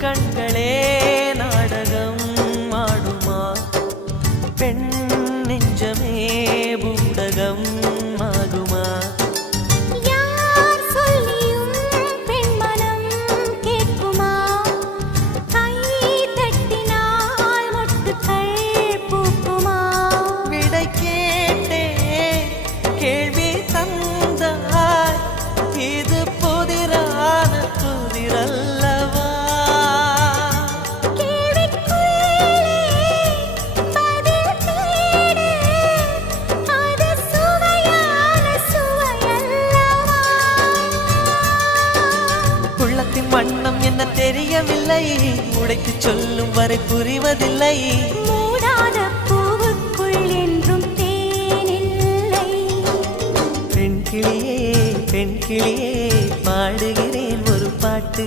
கண்களே நாடகம் ஆடுமா பெண் நெஞ்சமே பூடகம் ஆகுமா யார் சொல்லியும் பெண் மனம் கேட்குமா கை தட்டினால் மொட்டுக்கள் பூக்குமா விடை கேட்டே கேள்வி தந்தாய் இது புதிரான புதிரல்லவா உள்ளத்தின் வண்ணம் என்ன தெரியவில்லை உடைத்து சொல்லும் வரை புரிவதில்லை மூடாத பூவுக்குள் என்றும் தேனில்லை பெண் கிளியே பாடுகிறேன் ஒரு பாட்டு